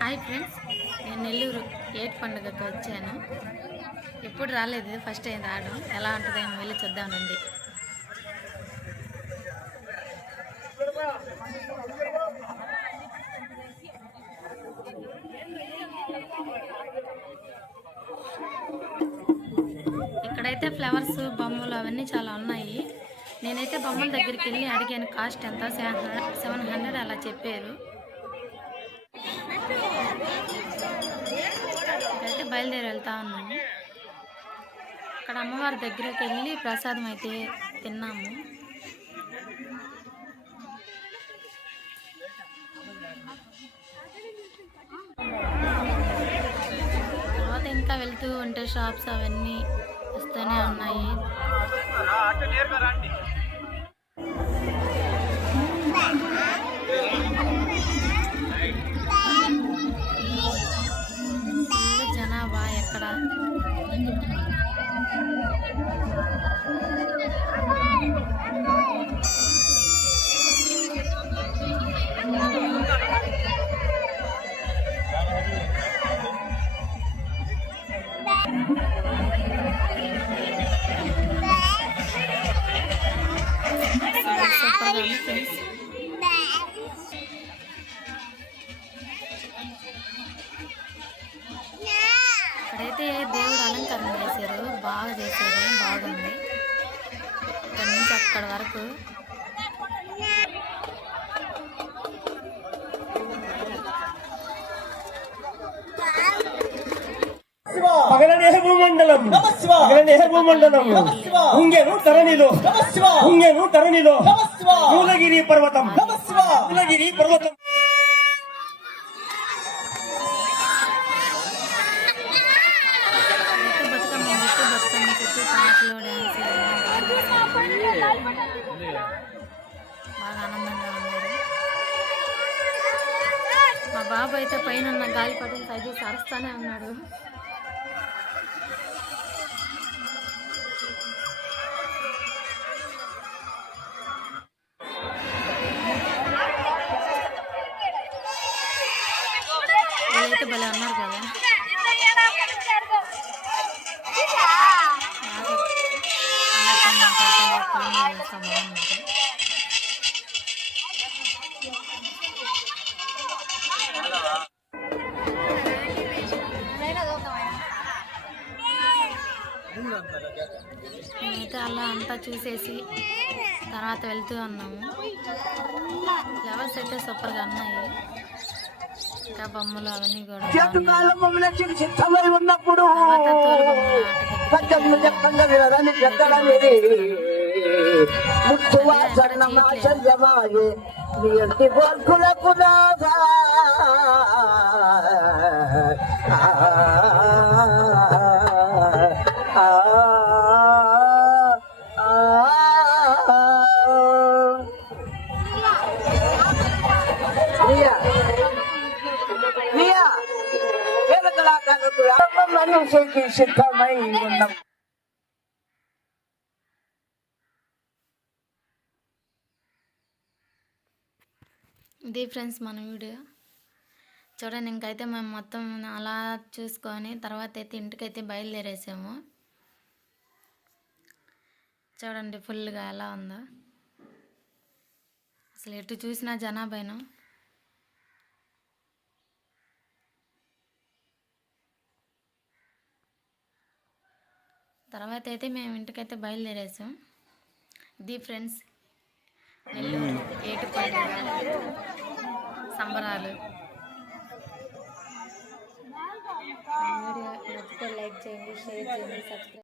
Hi friends, నేను Nellore at పండుగకు వచ్చాను. ఎప్పుడు రాలేదు, ఫస్ట్ టైం రావడం. ఎలా ఉంటుందో ఏమో వెళ్ళి చూద్దామండి. ఇక్కడైతే ఫ్లవర్స్, బొమ్మలు అవన్నీ చాలా ఉన్నాయి. నేనైతే బొమ్మల దగ్గరికి వెళ్ళి అడిగాను, కాస్ట్ ఎంత, 700 అలా చెప్పారు. అయితే బయలుదేరి వెళ్తా ఉన్నాము. అక్కడ అమ్మవారి దగ్గరికి వెళ్ళి ప్రసాదం అయితే తిన్నాము. తర్వాత ఇంకా వెళ్తూ ఉంటే షాప్స్ అవన్నీ వస్తూనే ఉన్నాయి. జనాభా ఎక్కడ అక్కడైతే దేవుడు అలంకరణ చేశారు, బాగా చేశారు, బాగుంది. ఇక్కడ నుంచి అక్కడ వరకు పగలనేహ భూమండలం పగలనేహ భూమండలం ఉంగెను తరణిలో మూలగిరి పర్వతం బాగా ఆనందంగా ఉన్నారు. మా బాబు అయితే పైన గాలిపటం తగ్గి సరస్తానే ఉన్నాడు. వీళ్ళైతే భలే ఉన్నారు కదా. మేమైతే అలా అంతా చూసేసి తర్వాత వెళ్తూ ఉన్నాము. ఫ్లవర్స్ అయితే సూపర్గా ఉన్నాయి, ఇంకా బొమ్మలు అవన్నీ కూడా. ఉన్నప్పుడు సిద్ధమై ఉన్నాం. ఇది ఫ్రెండ్స్ మన వీడియో చూడండి. ఇంకైతే మేము మొత్తం అలా చూసుకొని తర్వాత అయితే ఇంటికైతే బయలుదేరేసాము. చూడండి ఫుల్గా ఎలా ఉందో, అసలు ఎటు చూసినా జనాభాను. తర్వాత అయితే మేము ఇంటికైతే బయలుదేరేసాం. ఇది ఫ్రెండ్స్ నెల్లూరు ఏటు సంబరాలు. వీడియో నచ్చితే లైక్ చేయండి, షేర్ చేయండి, సబ్స్క్రైబ్